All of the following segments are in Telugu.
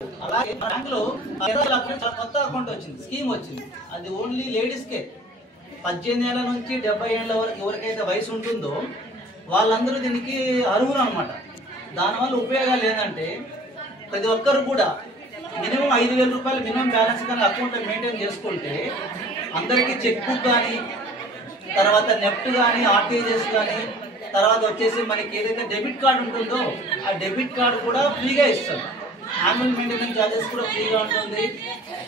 అలాగే బ్యాంకులో 20 లక్షల కొత్త అకౌంట్ వచ్చింది, స్కీమ్ వచ్చింది. అది ఓన్లీ లేడీస్కే. 18 ఏళ్ల నుంచి 70 ఏళ్ల వరకు ఎవరికైతే వయసు ఉంటుందో వాళ్ళందరూ దీనికి అర్హులు అనమాట. దానివల్ల ఉపయోగాలు ఏంటంటే ప్రతి ఒక్కరు కూడా మినిమం 5,000 రూపాయలు మినిమం బ్యాలెన్స్ కానీ అకౌంట్లో మెయింటైన్ చేసుకుంటే అందరికీ చెక్ బుక్ కానీ, తర్వాత నెఫ్ట్ కానీ, ఆర్టీజీఎస్ కానీ, తర్వాత వచ్చేసి మనకి ఏదైతే డెబిట్ కార్డు ఉంటుందో ఆ డెబిట్ కార్డు కూడా ఫ్రీగా ఇస్తారు. యాన్యువల్ మెయింటెనెన్స్ ఛార్జెస్ కూడా ఫ్రీగా ఉంటుంది.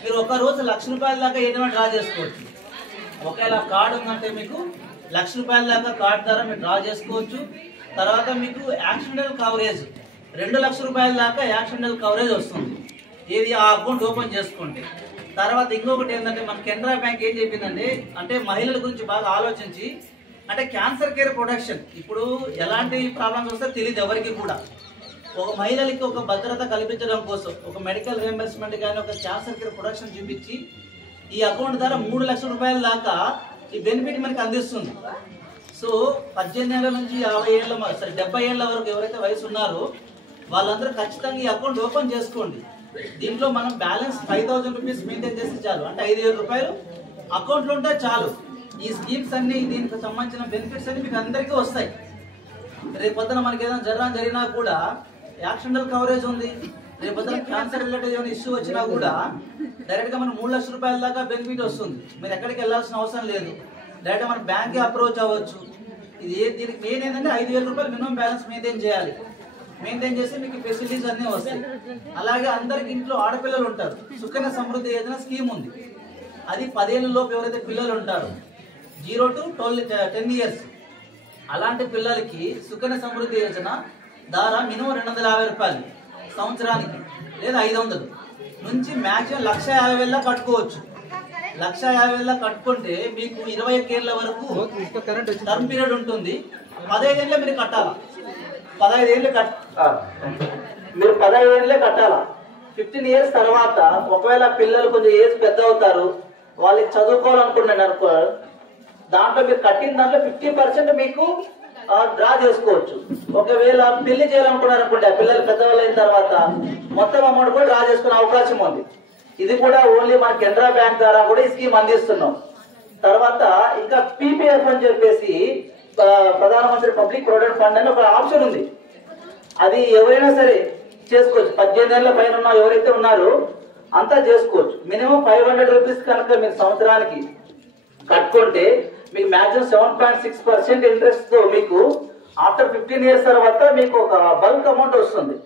మీరు ఒక రోజు ₹1,00,000 దాకా ఏదైనా డ్రా చేసుకోవచ్చు. ఒకవేళ కార్డు ఉందంటే మీకు ₹1,00,000 దాకా కార్డు ద్వారా మీరు డ్రా చేసుకోవచ్చు. తర్వాత మీకు యాక్సిడెంటల్ కవరేజ్ ₹2,00,000 దాకా యాక్సిడెంటల్ కవరేజ్ వస్తుంది, ఏది ఆ అకౌంట్ ఓపెన్ చేసుకుంటే. తర్వాత ఇంకొకటి ఏంటంటే మన కెనరా బ్యాంక్ ఏం చెప్పిందంటే, అంటే మహిళల గురించి బాగా ఆలోచించి, అంటే క్యాన్సర్ కేర్ ప్రొటెక్షన్. ఇప్పుడు ఎలాంటి ప్రాబ్లమ్స్ వస్తే తెలియదు ఎవరికి కూడా. ఒక మహిళలకి ఒక భద్రత కల్పించడం కోసం ఒక మెడికల్ రియంబర్స్మెంట్ కానీ, ఒక క్యాన్సర్ కేర్ ప్రొటెక్షన్ చూపించి ఈ అకౌంట్ ద్వారా ₹3,00,000 దాకా ఈ బెనిఫిట్ మనకి అందిస్తుంది. సో 18 ఏళ్ల నుంచి 70 ఏళ్ల వరకు ఎవరైతే వయసు ఉన్నారో వాళ్ళందరూ ఖచ్చితంగా ఈ అకౌంట్ ఓపెన్ చేసుకోండి. దీంట్లో మనం బ్యాలెన్స్ ₹5,000 మెయింటైన్ చేస్తే చాలు, అంటే ₹5,000 అకౌంట్లో ఉంటే చాలు. ఈ స్కీమ్స్ అన్ని, దీనికి సంబంధించిన బెనిఫిట్స్ అన్ని మీకు అందరికీ వస్తాయి. రేపు పొద్దున మనకి ఏదైనా జరిగినా కూడా యాక్సిడెంటల్ కవరేజ్ ఉంది. రేపు పొద్దున క్యాన్సర్ రిలేటెడ్ ఏమైనా ఇష్యూ వచ్చినా కూడా డైరెక్ట్గా మనం ₹3,00,000 దాకా బెనిఫిట్ వస్తుంది. మీరు ఎక్కడికి వెళ్ళాల్సిన అవసరం లేదు, డైరెక్ట్గా మన బ్యాంక్కి అప్రోచ్ అవ్వచ్చు. దీనికి మెయిన్ ఏంటంటే ₹5,000 మినిమం బ్యాలెన్స్ మెయింటైన్ చేయాలి. మెయింటైన్ చేస్తే మీకు ఫెసిలిటీస్ అన్నీ వస్తాయి. అలాగే అందరికి ఇంట్లో ఆడపిల్లలు ఉంటారు, సుకన్య సమృద్ధి యోజన స్కీమ్ ఉంది. అది 10 ఏళ్ళ లోపు ఎవరైతే పిల్లలు ఉంటారో 0 to 10 years అలాంటి పిల్లలకి సుకన్య సమృద్ధి యోజన ద్వారా మినిమం ₹250 సంవత్సరానికి, లేదా 500 నుంచి మ్యాక్సిమం ₹1,50,000 కట్టుకోవచ్చు. ₹1,50,000 కట్టుకుంటే మీకు 21 ఏళ్ళ వరకు టర్మ్ పీరియడ్ ఉంటుంది. 15 ఏళ్ళే మీరు కట్టాలా. 15 ఏళ్ళు మీరు 15 ఏళ్ళే కట్టాలా. 15 ఇయర్స్ తర్వాత ఒకవేళ పిల్లలు కొంచెం ఏజ్ పెద్ద అవుతారు, వాళ్ళకి చదువుకోవాలనుకున్నాను అనుకో, దాంట్లో మీరు కట్టిన దాంట్లో 50% మీకు డ్రా చేసుకోవచ్చు. ఒకవేళ పెళ్లి చేయాలనుకున్నారు అనుకోండి, ఆ పిల్లలు పెద్దవాళ్ళు అయిన తర్వాత మొత్తం అమౌంట్ కూడా డ్రా చేసుకునే అవకాశం ఉంది. ఇది కూడా ఓన్లీ మన కెనరా బ్యాంక్ ద్వారా కూడా ఈ స్కీమ్ అందిస్తున్నాం. తర్వాత ఇంకా PPF అని చెప్పేసి ప్రధానమంత్రి పబ్లిక్ ప్రొవిడెంట్ ఫండ్ అని ఒక ఆప్షన్ ఉంది. అది ఎవరైనా సరే చేసుకోవచ్చు. 18 ఏళ్ల పైన ఉన్న ఎవరైతే ఉన్నారో అంతా చేసుకోవచ్చు. మినిమం ₹500 కనుక మీరు సంవత్సరానికి కట్టుకుంటే మీకు మ్యాక్సిమం 7.6% ఇంట్రెస్ట్ తో మీకు ఆఫ్టర్ 15 ఇయర్స్ తర్వాత మీకు ఒక బల్క్ అమౌంట్ వస్తుంది.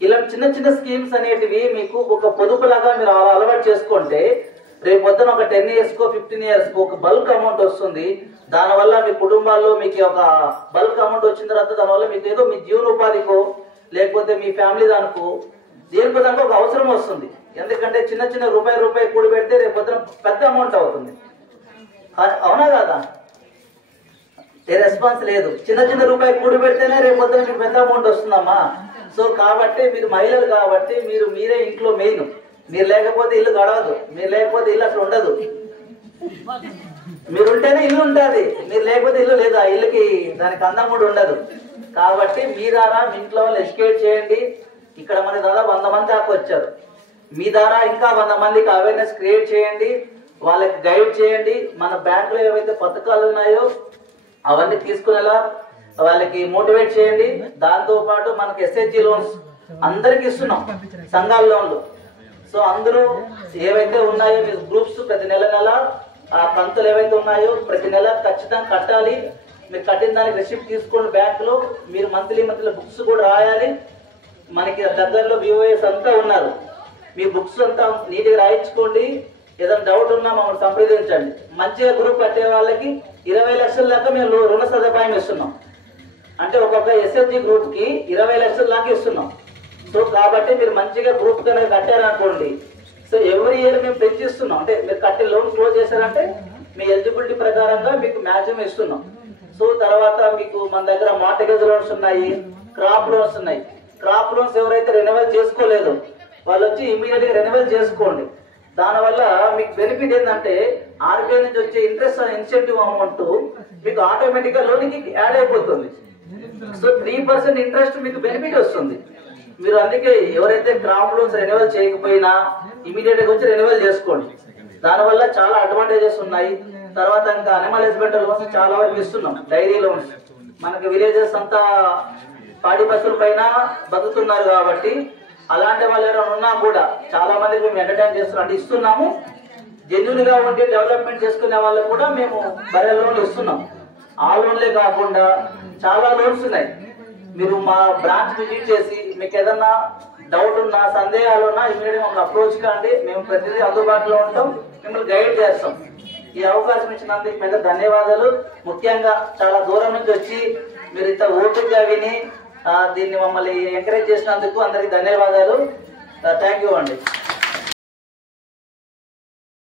ఇలా చిన్న చిన్న స్కీమ్స్ అనేటివి మీకు ఒక పొదుపులాగా మీరు అలవాటు చేసుకుంటే రేపు పొద్దున ఒక 10 ఇయర్స్కో 15 ఇయర్స్కో ఒక బల్క్ అమౌంట్ వస్తుంది. దానివల్ల మీ కుటుంబాల్లో మీకు ఒక బల్క్ అమౌంట్ వచ్చిన తర్వాత దానివల్ల మీకు ఏదో మీ జీవనోపాధికో లేకపోతే మీ ఫ్యామిలీ దానికో దేనికో దానికో ఒక అవసరం వస్తుంది. ఎందుకంటే చిన్న చిన్న రూపాయి కూడి పెడితే రేపు పొద్దున పెద్ద అమౌంట్ అవుతుంది. అవునా కాదా? ఏ రెస్పాన్స్ లేదు. చిన్న చిన్న రూపాయి కూడి పెడితేనే రేపు పొద్దున మీకు పెద్ద అమౌంట్ వస్తుందమ్మా. సో కాబట్టి మీరు మహిళలు కాబట్టి మీరే ఇంట్లో మెయిన్. మీరు లేకపోతే ఇల్లు గడవదు, మీరు లేకపోతే ఇల్లు అసలు ఉండదు. మీరుంటేనే ఇల్లు ఉంటుంది, మీరు లేకపోతే ఇల్లు లేదు. ఆ ఇల్లుకి దానికి అందం కూడా ఉండదు. కాబట్టి మీ ద్వారా మీ ఇంట్లో వాళ్ళు ఎడ్యుకేట్ చేయండి. ఇక్కడ మన దాదాపు 100 మంది దాకా వచ్చారు. మీ ద్వారా ఇంకా 100 మందికి అవేర్నెస్ క్రియేట్ చేయండి, వాళ్ళకి గైడ్ చేయండి. మన బ్యాంకులో ఏవైతే పథకాలు ఉన్నాయో అవన్నీ తీసుకునేలా వాళ్ళకి మోటివేట్ చేయండి. దాంతో పాటు మనకి SHG లోన్స్ అందరికి ఇస్తున్నాం, సంఘాల లోన్లు. సో అందరూ ఏవైతే ఉన్నాయో మీ గ్రూప్స్ ప్రతి నెల ఆ కంతులు ఏవైతే ఉన్నాయో ప్రతి నెల ఖచ్చితంగా కట్టాలి. మీరు కట్టిన దానికి రిసిప్ట్ తీసుకోండి బ్యాంకులో. మీరు మంత్లీ బుక్స్ కూడా రాయాలి. మనకి దగ్గరలో VOS అంతా ఉన్నారు, మీ బుక్స్ అంతా నీట్గా రాయించుకోండి. ఏదైనా డౌట్ ఉన్నా మమ్మల్ని సంప్రదించండి. మంచిగా గ్రూప్ కట్టే వాళ్ళకి 20 లక్షల దాకా మేము రుణ సదుపాయం ఇస్తున్నాం. అంటే ఒక్కొక్క SHG గ్రూప్ కి 20 లక్షల దాకా ఇస్తున్నాం. సో కాబట్టి మీరు మంచిగా గ్రూప్ కనుక కట్టారనుకోండి, సో ఎవ్రీ ఇయర్ మేము పెంచిస్తున్నాం. అంటే మీరు కట్టే లోన్ క్లోజ్ చేశారంటే మీ ఎలిజిబిలిటీ ప్రకారంగా మీకు మ్యాక్సిమం ఇస్తున్నాం. సో తర్వాత మీకు మన దగ్గర మార్టిగేజ్ లోన్స్ ఉన్నాయి, క్రాప్ లోన్స్ ఉన్నాయి. క్రాప్ లోన్స్ ఎవరైతే రెన్యువల్ చేసుకోలేదు వాళ్ళు వచ్చి ఇమీడియట్ గా రెన్యువల్ చేసుకోండి. దానివల్ల మీకు బెనిఫిట్ ఏంటంటే RBI నుంచి వచ్చే ఇంట్రెస్ట్ ఇన్సెంటివ్ అమౌంట్ మీకు ఆటోమేటిక్ గా లోన్కి యాడ్ అయిపోతుంది. సో 3% ఇంట్రెస్ట్ మీకు బెనిఫిట్ వస్తుంది. మీరు అందుకే ఎవరైతే క్రాప్ లోన్స్ రెన్యువల్ చేయకపోయినా ఇమీడియట్ గా వచ్చి రెన్యువల్ చేసుకోండి. దానివల్ల చాలా అడ్వాంటేజెస్ ఉన్నాయి. తర్వాత ఇంకా అనిమల్ హస్బెండరీ లోన్స్ చాలా వరకు ఇస్తున్నాం, డైరీ లోన్స్. మనకి విలేజెస్ అంతా పాడి పశువుల పైన బతుకుతున్నారు కాబట్టి అలాంటి వాళ్ళు ఎవరైనా ఉన్నా కూడా చాలా మందికి మేము ఎంటర్టైన్ చేస్తున్నాం, అంటే ఇస్తున్నాము. జెన్యున్ గా ఉంటే డెవలప్మెంట్ చేసుకునే వాళ్ళకు కూడా మేము బర్రె లోన్లు ఇస్తున్నాం. ఆ లోన్లే కాకుండా చాలా లోన్స్ ఉన్నాయి. మీరు మా బ్రాంచ్ విజిట్ చేసి మీకు ఏదన్నా డౌట్ ఉన్నా సందేహాలు ఉన్నా ఇమీడియట్ గా మమ్మల్ని అప్రోచ్ కాండి. మేము ప్రతిదీ అందుబాటులో ఉంటాం, మిమ్మల్ని గైడ్ చేస్తాం. ఈ అవకాశం ఇచ్చినందుకు పెద్ద ధన్యవాదాలు. ముఖ్యంగా చాలా దూరం నుంచి వచ్చి మీరు ఇంత ఓపికగా విని దీన్ని మమ్మల్ని ఎంకరేజ్ చేసినందుకు అందరికి ధన్యవాదాలు. థ్యాంక్ యూ అండి.